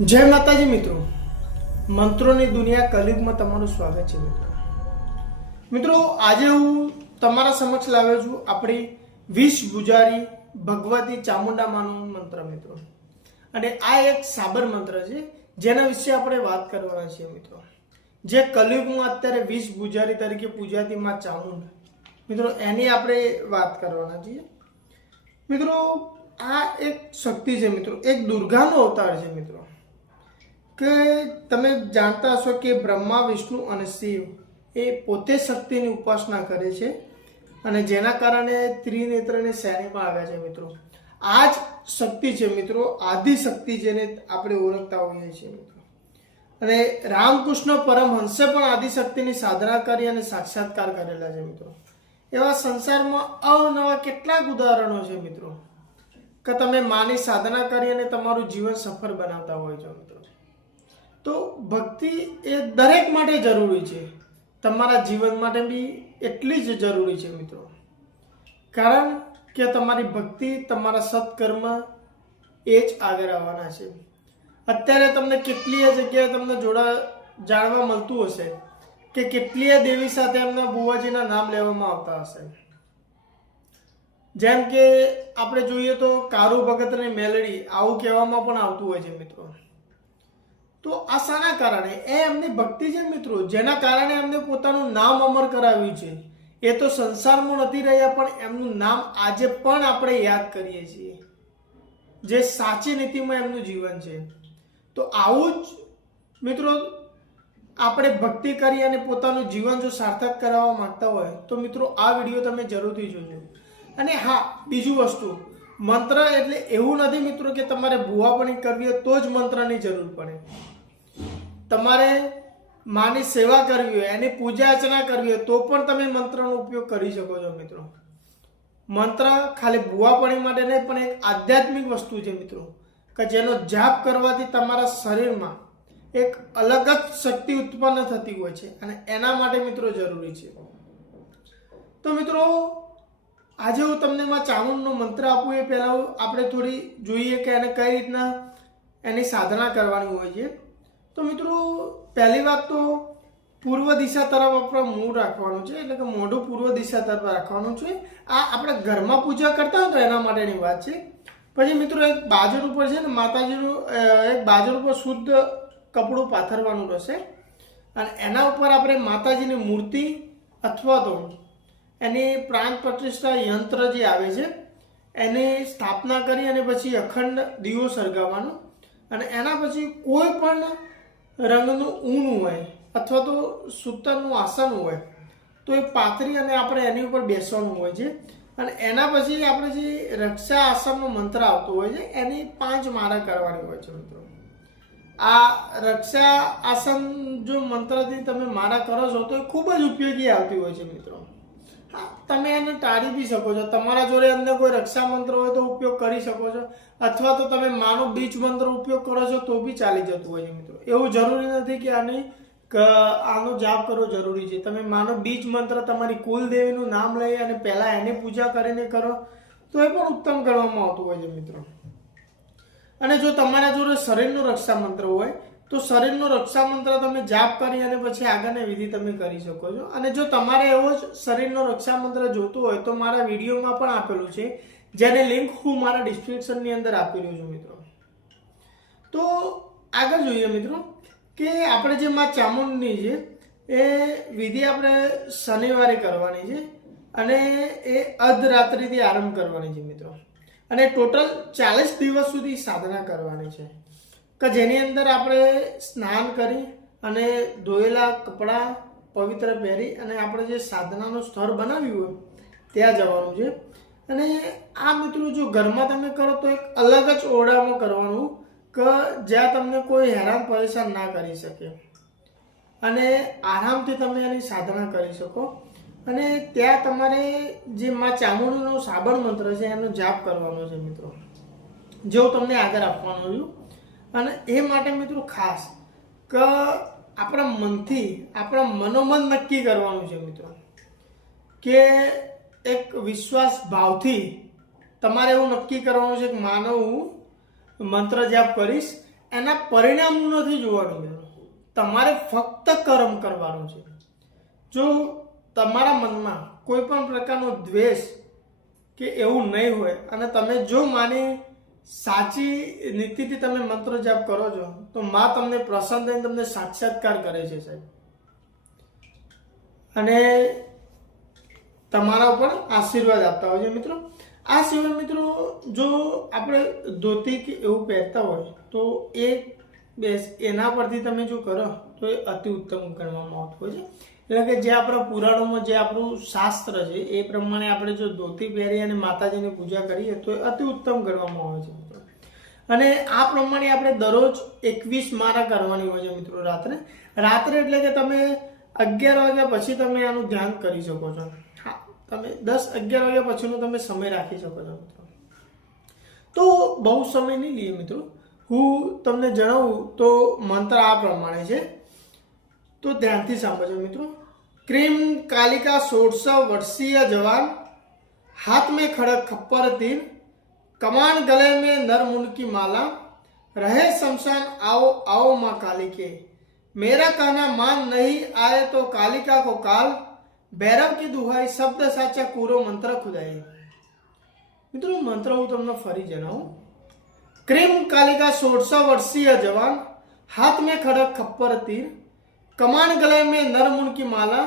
જય માતાજી મિત્રો, મંત્રોની દુનિયા કલયુગમાં તમારું સ્વાગત છે મિત્રો આજે હું તમારા સમક્ષ લાવ્યો છું આપણી વિષ ગુજારી ભગવતી ચામુંડા માનું મંત્ર મિત્રો. અને આ એક સાબર મંત્ર છે જેના વિશે આપણે વાત કરવાના છીએ મિત્રો. જે કલયુગમાં અત્યારે વિષ ગુજારી તરીકે પૂજાતી માં ચામુંડા મિત્રો, એની આપણે વાત કરવાના છીએ મિત્રો. આ એક શક્તિ છે મિત્રો, એક દુર્ગાનો અવતાર છે મિત્રો. કે તમે જાણતા હશો કે બ્રહ્મા, વિષ્ણુ અને શિવ એ પોતે શક્તિની ઉપાસના કરે છે અને જેના કારણે ત્રિનેત્રની શ્રેણીમાં આવ્યા છે મિત્રો. આ જ શક્તિ છે મિત્રો, આદિ શક્તિ જેને આપણે ઓળખતા હોઈએ છીએ મિત્રો. અને રામકૃષ્ણ પરમહંસે પણ આદિશક્તિની સાધના કરી અને સાક્ષાત્કાર કરેલા છે મિત્રો. એવા સંસારમાં અવનવા કેટલાક ઉદાહરણો છે મિત્રો કે તમે માની સાધના કરી અને તમારું જીવન સફળ બનાવતા હોય છો મિત્રો. તો ભક્તિ એ દરેક માટે જરૂરી છે, તમારા જીવન માટે બી એટલી જ જરૂરી છે મિત્રો. કારણ કે તમારી ભક્તિ, તમારા સત્કર્મ એ જ આગળ આવવાના છે. અત્યારે તમને કેટલીય જગ્યાએ તમને જાણવા મળતું હશે કે કેટલીય દેવી સાથે એમના બુવાજીના નામ લેવામાં આવતા હશે. જેમ કે આપણે જોઈએ તો કારુ ભગતની મેલડી આવું કહેવામાં પણ આવતું હોય છે મિત્રો. તો આ શાના કારણે? એ એમની ભક્તિ છે મિત્રો, જેના કારણે એમને પોતાનું નામ અમર કરાવ્યું છે. એ તો સંસારમાં નથી રહ્યા પણ એમનું નામ આજે પણ આપણે યાદ કરીએ છીએ, જે સાચી નીતિમાં એમનું જીવન છે. તો આવું જ મિત્રો આપણે ભક્તિ કરી અને પોતાનું જીવન જો સાર્થક કરાવવા માંગતા હોય તો મિત્રો આ વિડીયો તમે જરૂરથી જોજો. અને હા, બીજું વસ્તુ, મંત્ર એટલે એવું નથી મિત્રો કે તમારે ભુવાપણી કરવી હોય તો જ મંત્રની જરૂર પડે. તમારે માની સેવા કરવી હોય, એની પૂજા અર્ચના કરવી હોય તો પણ તમે મંત્રનો ઉપયોગ કરી શકો છો મિત્રો. મંત્ર ખાલી ભુવાપણી માટે નહીં પણ એક આધ્યાત્મિક વસ્તુ છે મિત્રો, કે જેનો જાપ કરવાથી તમારા શરીરમાં એક અલગ જ શક્તિ ઉત્પન્ન થતી હોય છે અને એના માટે મિત્રો જરૂરી છે. તો મિત્રો આજે હું તમને માં ચામુંડનો મંત્ર આપું એ પહેલાં આપણે થોડી જોઈએ કે એને કઈ રીતના એની સાધના કરવાની હોય છે. તો મિત્રો પહેલી વાત તો પૂર્વ દિશા તરફ આપણે મોં રાખવાનું છે, એટલે કે મોઢું પૂર્વ દિશા તરફ રાખવાનું છે. આ આપણે ઘરમાં પૂજા કરતા હોય તો એના માટેની વાત છે. પછી મિત્રો એક બાજુ ઉપર છે ને માતાજીનું એક બાજુ ઉપર શુદ્ધ કપડું પાથરવાનું રહેશે અને એના ઉપર આપણે માતાજીની મૂર્તિ અથવા તો એની પ્રાણ પ્રતિષ્ઠા યંત્ર જે આવે છે એની સ્થાપના કરી અને પછી અખંડ દીવો સળગાવવાનો અને એના પછી કોઈ પણ રંગનું ઊન હોય અથવા તો સૂતરનું આસન હોય તો એ પાથરી અને આપણે એની ઉપર બેસવાનું હોય છે. અને એના પછી આપણે જે રક્ષા આસનનો મંત્ર આવતો હોય છે એની 5 માળા કરવાની હોય છે મિત્રો. આ રક્ષા આસન જો મંત્રથી તમે માળા કરો છો તો એ ખૂબ જ ઉપયોગી આવતી હોય છે મિત્રો. હા, તમે એને ટાળી બી શકો છો. તમારા જોડે અંદર કોઈ રક્ષા મંત્ર હોય તો ઉપયોગ કરી શકો છો, અથવા તો તમે માનો બીજ મંત્ર ઉપયોગ કરો છો તો બી ચાલી જતું હોય છે મિત્રો. એવું જરૂરી નથી કે આનો જાપ કરવો જરૂરી છે. તમે માનો બીજ મંત્ર તમારી કુલદેવીનું નામ લઈ અને પહેલા એની પૂજા કરીને કરો તો એ પણ ઉત્તમ ગણવામાં આવતું હોય છે મિત્રો. અને જો તમારા જોડે શરીરનો રક્ષા મંત્ર હોય તો શરીરનો રક્ષા મંત્ર તમે જાપ કરી અને પછી આગળની વિધિ તમે કરી શકો છો. અને જો તમારે એવો જ શરીરનો રક્ષા મંત્ર જોતો હોય તો મારા વિડીયોમાં પણ આપેલું છે, જેની લિંક હું મારા ડિસ્ક્રિપ્શનની અંદર આપી રહ્યો છું મિત્રો. તો આગળ જોઈએ મિત્રો કે આપણે જે માં ચામુંડની છે એ વિધિ આપણે શનિવારે કરવાની છે અને એ અર્ધરાત્રિથી આરંભ કરવાની છે મિત્રો. અને ટોટલ 40 દિવસ સુધી સાધના કરવાની છે, કે જેની અંદર આપણે સ્નાન કરી અને ધોયેલા કપડાં પવિત્ર પહેરી અને આપણે જે સાધનાનું સ્થળ બનાવ્યું હોય ત્યાં જવાનું છે. અને આ મિત્રો જો ઘરમાં તમે કરો તો એક અલગ જ ઓરડામાં કરવાનું, કે જ્યાં તમને કોઈ હેરાન પરેશાન ના કરી શકે અને આરામથી તમે એની સાધના કરી શકો. અને ત્યાં તમારે જે માં ચામુંડનો સાબર મંત્ર છે એનો જાપ કરવાનો છે મિત્રો, જેવું તમને આગળ આપવાનું રહ્યું. અને એ માટે મિત્રો ખાસ કે આપણા મનથી, આપણા મનોમન નક્કી કરવાનું છે મિત્રો, કે એક વિશ્વાસ ભાવથી તમારે એવું નક્કી કરવાનું છે કે માનો હું મંત્ર જાપ કરીશ એના પરિણામનું નથી જોવાનું મિત્રો, તમારે ફક્ત કર્મ કરવાનું છે. જો તમારા મનમાં કોઈ પણ પ્રકારનો દ્વેષ કે એવું નહીં હોય અને તમે જો માની સાચી નીતિથી તમે મંત્ર જાપ કરો છો તો માં તમને પ્રસન્ન થઈને તમને સાક્ષાત્કાર કરે છે સાહેબ, અને તમારા ઉપર આશીર્વાદ આપતા હોય છે મિત્રો. આ સિવાય મિત્રો જો આપણે ધોતી કે એવું પહેરતા હોય તો એના પરથી તમે જો કરો તો એ અતિ ઉત્તમ ગણવામાં આવતું હોય છે. એટલે કે જે આપણા પુરાણોમાં જે આપણું શાસ્ત્ર છે એ પ્રમાણે આપણે જો ધોતી પહેરી અને માતાજીની પૂજા કરીએ તો એ અતિ ઉત્તમ ગણવામાં આવે છે મિત્રો. અને આ પ્રમાણે આપણે દરરોજ 21 માળા કરવાની હોય છે મિત્રો. રાત્રે એટલે કે તમે 11 વાગ્યા પછી તમે આનું ધ્યાન કરી શકો છો. હા, તમે 10-11 વાગ્યા પછીનો તમે સમય રાખી શકો છો મિત્રો. તો બહુ સમય નહીં લઈએ મિત્રો, હું તમને જણાવું તો મંત્ર આ પ્રમાણે છે, તો ધ્યાનથી સાંભળજો મિત્રો. क्रीम कालिका 16 वर्षीय जवान, हाथ में खड़क खप्पर तीर, कमान गले में नर मुंड की माला, रहे शमशान आओ आओ माँ काली के, मेरा कहना मान नहीं आए तो कालिका को काल, भैरव की दुहाई शब्द साचा कूरो मंत्र खुदाई. मित्रों मंत्र हूँ तमने फरी जणावुं. क्रीम कालिका 16 वर्षीय जवान, हाथ में खड़क खप्पर तीर, कमान गले में नर मुंड की माला,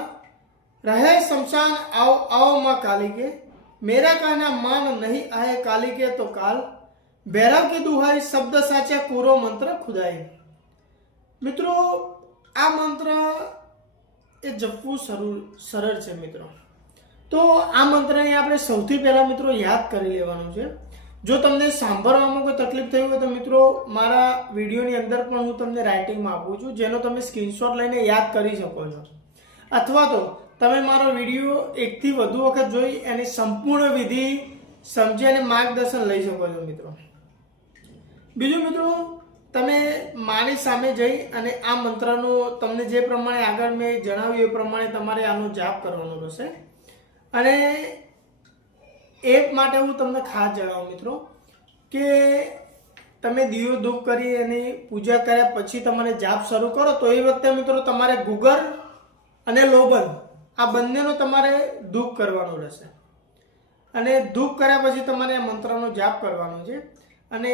रहे शमशान आओ आओ माँ काली के, मेरा कहना मान नहीं आए काली के तो काल, भैरव की दुहाई शब्द साचे कूरो मंत्र खुदाई. મિત્રો આ મંત્ર એ જપવું સરળ છે મિત્રો. તો આ મંત્રને આપણે સૌથી પહેલા મિત્રો યાદ કરી લેવાનું છે. જો તમને સાંભળવામાં કોઈ તકલીફ થઈ હોય તો મિત્રો મારા વિડીયોની અંદર પણ હું તમને રાઇટિંગમાં આપું છું, જેનો તમે સ્ક્રીનશોટ લઈને યાદ કરી શકો છો. અથવા તો તમે મારો વિડીયો એકથી વધુ વખત જોઈ એની સંપૂર્ણ વિધિ સમજી અને માર્ગદર્શન લઈ શકો છો મિત્રો. બીજું મિત્રો, તમે મારી સામે જઈ અને આ મંત્રનો તમને જે પ્રમાણે આગળ મેં જણાવ્યું એ પ્રમાણે તમારે આનો જાપ કરવાનો રહેશે. અને એ માટે હું તમને ખાસ જણાવું મિત્રો કે તમે દીવો ધૂપ કરી એની પૂજા કર્યા પછી તમારે જાપ શરૂ કરો તો એ વખતે મિત્રો તમારે ગુગર અને લોબન આ બંનેનો તમારે ધૂપ કરવાનો રહેશે. અને ધૂપ કર્યા પછી તમારે આ મંત્રનો જાપ કરવાનો છે. અને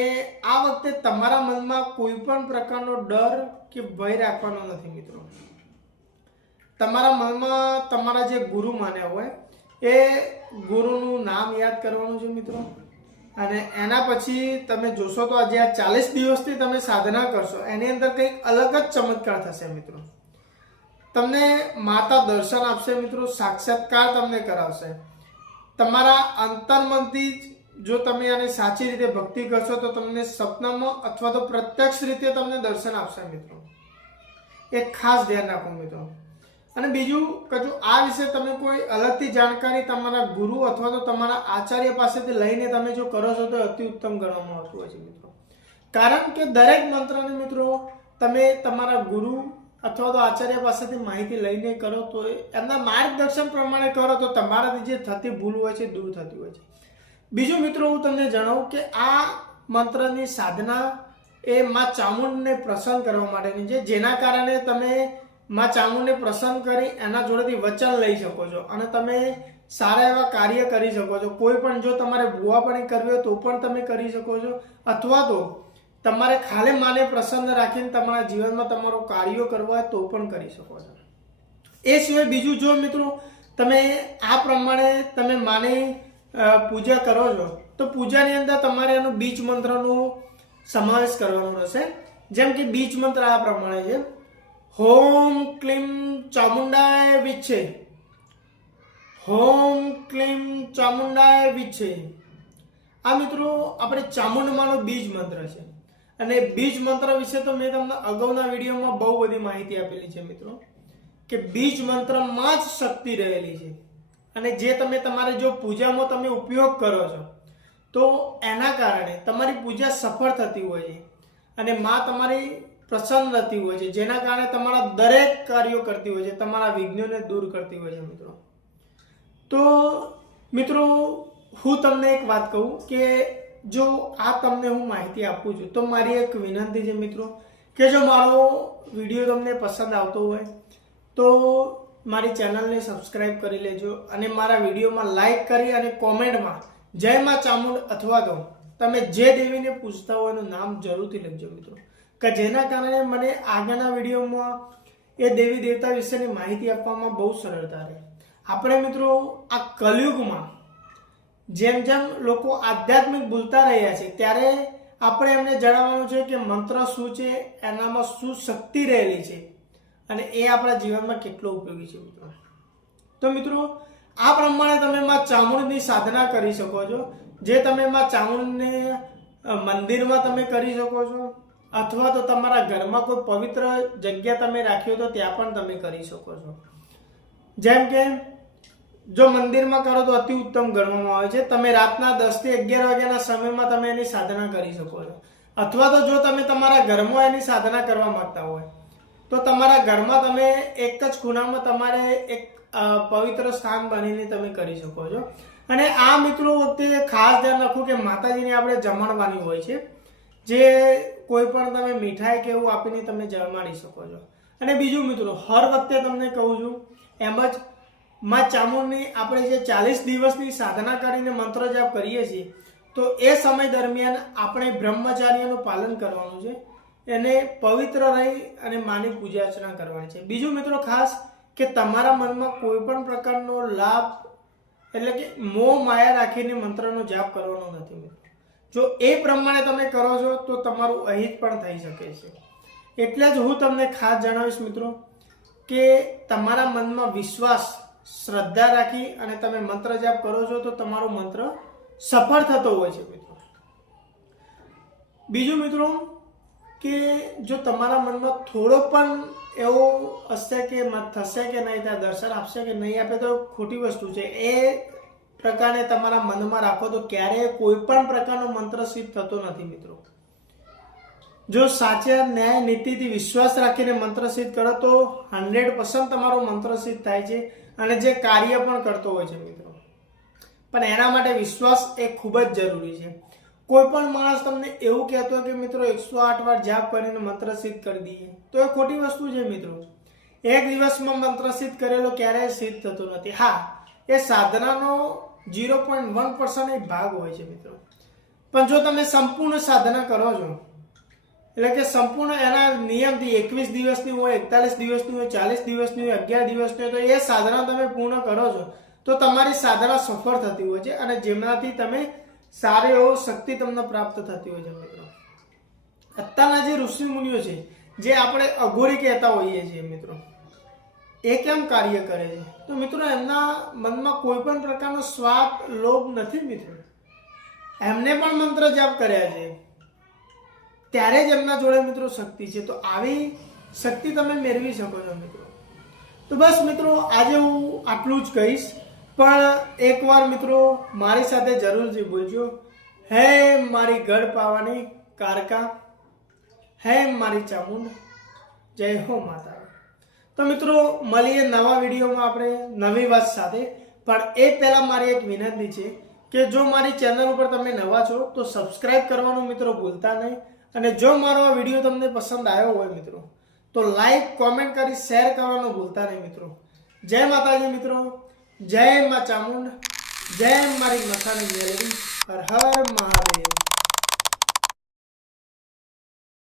આ વખતે તમારા મનમાં કોઈ પણ પ્રકારનો ડર કે ભય રાખવાનો નથી મિત્રો. તમારા મનમાં તમારા જે ગુરુ માન્યા હોય એ ગુરુનું નામ યાદ કરવાનું છે મિત્રો. અને એના પછી તમે જોશો તો આજે આ 40 દિવસથી તમે સાધના કરશો એની અંદર કંઈક અલગ જ ચમત્કાર થશે મિત્રો. તમને માતા દર્શન આપશે મિત્રો, સાક્ષાત્કાર તમને કરાવશે. તમારા અંતર્મનથી જો તમે આને સાચી રીતે ભક્તિ કરશો તો તમને સપનામાં અથવા તો પ્રત્યક્ષ રીતે તમને દર્શન આપશે મિત્રો. એક ખાસ ધ્યાન રાખો મિત્રો. અને બીજું કે જો આ વિશે તમે કોઈ અલગથી જાણકારી તમારા ગુરુ અથવા તો તમારા આચાર્ય પાસેથી લઈને તમે જો કરો છો તો અતિ ઉત્તમ ગણવામાં આવતું હોય છે મિત્રો. કારણ કે દરેક મંત્રને મિત્રો તમે તમારા ગુરુ અથવા તો આચાર્ય પાસેથી માહિતી લઈને કરો તો એમના માર્ગદર્શન પ્રમાણે કરો તો તમારાથી જે થતી ભૂલ હોય છે દૂર થતી હોય છે. બીજું મિત્રો હું તમને જણાવું કે આ મંત્રની સાધના એ માં ચામુંડને પ્રસન્ન કરવા માટેની છે, જેના કારણે તમે માં ચામુંડને પ્રસન્ન કરી એના જોડેથી વચન લઈ શકો છો અને તમે સારા એવા કાર્ય કરી શકો છો. કોઈ પણ જો તમારે ભૂવાપણી કરવી હોય તો પણ તમે કરી શકો છો, અથવા તો તમારે ખાલી માને પ્રસન્ન રાખીને તમારા જીવનમાં તમારો કાર્યો કરવા હોય તો પણ કરી શકો છો. એ સિવાય બીજું જો મિત્રો તમે આ પ્રમાણે તમે માને પૂજા કરો છો તો પૂજાની અંદર તમારે એનો બીજ મંત્રનો સમાવેશ કરવાનો રહેશે. જેમ કે બીજ મંત્ર આ પ્રમાણે છે: હોમ ક્લીમ ચામુંડાય વિચ્છે, હોમ ક્લીમ ચામુંડાય વિચ્છે. આ મિત્રો આપણે ચામુંડમાનો બીજ મંત્ર છે. અને બીજ મંત્ર વિશે તો મેં તમને અગાઉના વિડીયોમાં બહુ બધી માહિતી આપેલી છે મિત્રો, કે બીજ મંત્રમાં જ શક્તિ રહેલી છે. અને જે તમે તમારે જો પૂજામાં તમે ઉપયોગ કરો છો તો એના કારણે તમારી પૂજા સફળ થતી હોય છે અને માં તમારી પ્રસન્ન થતી હોય છે, જેના કારણે તમારા દરેક કાર્યો કરતી હોય છે, તમારા વિઘ્નોને દૂર કરતી હોય છે મિત્રો. તો મિત્રો હું તમને એક વાત કહું કે જો આ તમને હું માહિતી આપું છું તો મારી એક વિનંતી છે મિત્રો કે જો મારો વિડીયો તમને પસંદ આવતો હોય તો મારી ચેનલને સબસ્ક્રાઇબ કરી લેજો અને મારા વિડીયોમાં લાઈક કરી અને કોમેન્ટમાં જય માં ચામુંડ અથવા તો તમે જે દેવીને પૂછતા હોય એનું નામ જરૂરથી લખજો મિત્રો, કે જેના કારણે મને આગળના વિડીયોમાં એ દેવી દેવતા વિશેની માહિતી આપવામાં બહુ સરળતા રહે. આપણે મિત્રો આ કલયુગમાં જેમ જેમ લોકો આધ્યાત્મિક ભૂલતા રહ્યા છે ત્યારે આપણે એમને જણાવવાનું છે કે મંત્ર શું છે, એનામાં શું શક્તિ રહેલી છે અને એ આપણા જીવનમાં કેટલો ઉપયોગી છે મિત્રો. તો મિત્રો આ પ્રમાણે તમે માં ચામુંડની સાધના કરી શકો છો, જે તમે માં ચામુંડને મંદિરમાં તમે કરી શકો છો અથવા તો તમારા ઘરમાં કોઈ પવિત્ર જગ્યા તમે રાખ્યો તો ત્યાં પણ તમે કરી શકો છો. જેમ કે જો મંદિરમાં કરો તો અતિ ઉત્તમ ગણવામાં આવે છે. તમે રાતના 10 થી 11 વાગ્યાના સમયમાં તમે એની સાધના કરી શકો છો, અથવા તો જો તમે તમારા ઘરમાં એની સાધના કરવા માંગતા હોય તો તમારા ઘરમાં તમે એક જ ખૂણામાં તમારે એક પવિત્ર સ્થાન બનીને તમે કરી શકો છો. અને આ મિત્રો વખતે ખાસ ધ્યાન રાખો કે માતાજીને આપણે જમાડવાની હોય છે, જે કોઈ પણ તમે મીઠાઈ કે એવું આપીને તમે જમાડી શકો છો. અને બીજું મિત્રો હર વખતે તમને કહું છું એમ જ માં ચામુંડની આપણે જે 40 દિવસની સાધના કરીને મંત્ર જાપ કરીએ છીએ તો એ સમય દરમિયાન આપણે બ્રહ્મચાર્યનું પાલન કરવાનું છે, એને પવિત્ર રહી અને માની પૂજા અર્ચના કરવાની છે. બીજું મિત્રો ખાસ કે તમારા મનમાં કોઈ પણ પ્રકારનો લાભ એટલે કે મોહ માયા રાખીને મંત્રનો જાપ કરવાનો નથી મિત્રો. જો એ પ્રમાણે તમે કરો છો તો તમારું અહિત પણ થઈ શકે છે. એટલે જ હું તમને ખાસ જણાવીશ મિત્રો કે તમારા મનમાં વિશ્વાસ શ્રદ્ધા રાખી અને તમે મંત્ર જાપ કરો છો તો તમારો મંત્ર સફળ થતો હોય છે મિત્રો. બીજું મિત્રો કે જો તમારા મનમાં થોડો પણ એવો હશે કે થશે કે નહીં, ત્યાં દર્શન આપશે કે નહીં આપે તો ખોટી વસ્તુ છે. એ પ્રકારે તમારા મનમાં રાખો તો ક્યારેય કોઈ પણ પ્રકારનો મંત્ર સિદ્ધ થતો નથી મિત્રો. જો સાચા ન્યાય નીતિથી વિશ્વાસ રાખીને મંત્ર સિદ્ધ કરો તો 100% તમારો મંત્ર સિદ્ધ થાય છે અને જે કાર્ય પણ કરતો હોય છે મિત્રો. પણ એના માટે વિશ્વાસ એ ખૂબ જ જરૂરી છે. કોઈ પણ માણસ તમને એવું કહેતો હોય કે મિત્રો 108 વાર જાપ કરીને મંત્ર સિદ્ધ કરી દઈએ તો એ ખોટી વસ્તુ છે મિત્રો. એક દિવસમાં મંત્ર સિદ્ધ કરેલો ક્યારેય સિદ્ધ થતો નથી. હા, એ સાધનાનો 0.1% એક ભાગ હોય છે મિત્રો. પણ જો તમે સંપૂર્ણ સાધના કરો છો એટલે કે સંપૂર્ણ એના નિયમથી 21 દિવસની હોય, 41 દિવસની હોય, 40 દિવસની હોય, 11 દિવસની હોય, તો એ સાધના તમે પૂર્ણ કરો છો તો તમારી સાધના સફળ થતી હોય છે અને જેમનાથી તમે સારી એવો શક્તિ તમને પ્રાપ્ત થતી હોય છે મિત્રો. અત્યારના જે ઋષિ મુનિઓ છે જે આપણે અઘોરી કહેતા હોઈએ છીએ મિત્રો, એ કેમ કાર્ય કરે છે તો મિત્રો એમના મનમાં કોઈ પણ પ્રકારનો સ્વાર્થ લોભ નથી મિત્રો. એમને પણ મંત્ર જાપ કર્યા છે ત્યારે જ એમના જોડે મિત્રો શક્તિ છે. તો આવી શક્તિ તમે મેળવી શકો છો મિત્રો. તો બસ મિત્રો આજે હું આટલું જ કહીશ, પણ એકવાર મિત્રો મારી સાથે જરૂરથી બોલજો, હે મારી ગઢ પાવાની કારકા, હે મારી ચામુંડ, જય હો માતા. તો મિત્રો મળીએ નવા વિડીયોમાં આપણે નવી વાત સાથે. પણ એ પહેલાં મારી એક વિનંતી છે કે જો મારી ચેનલ ઉપર તમે નવા છો તો સબસ્ક્રાઈબ કરવાનું મિત્રો ભૂલતા નહીં. અને જો મારો આ વિડીયો તમને પસંદ આવ્યો હોય મિત્રો તો લાઈક કોમેન્ટ કરી શેર કરવાનું ભૂલતા નહીં મિત્રો. જય માતાજી મિત્રો, જય માં ચામુંડ, જય મારી મથાની મેલડી, હર હર મહાદેવ.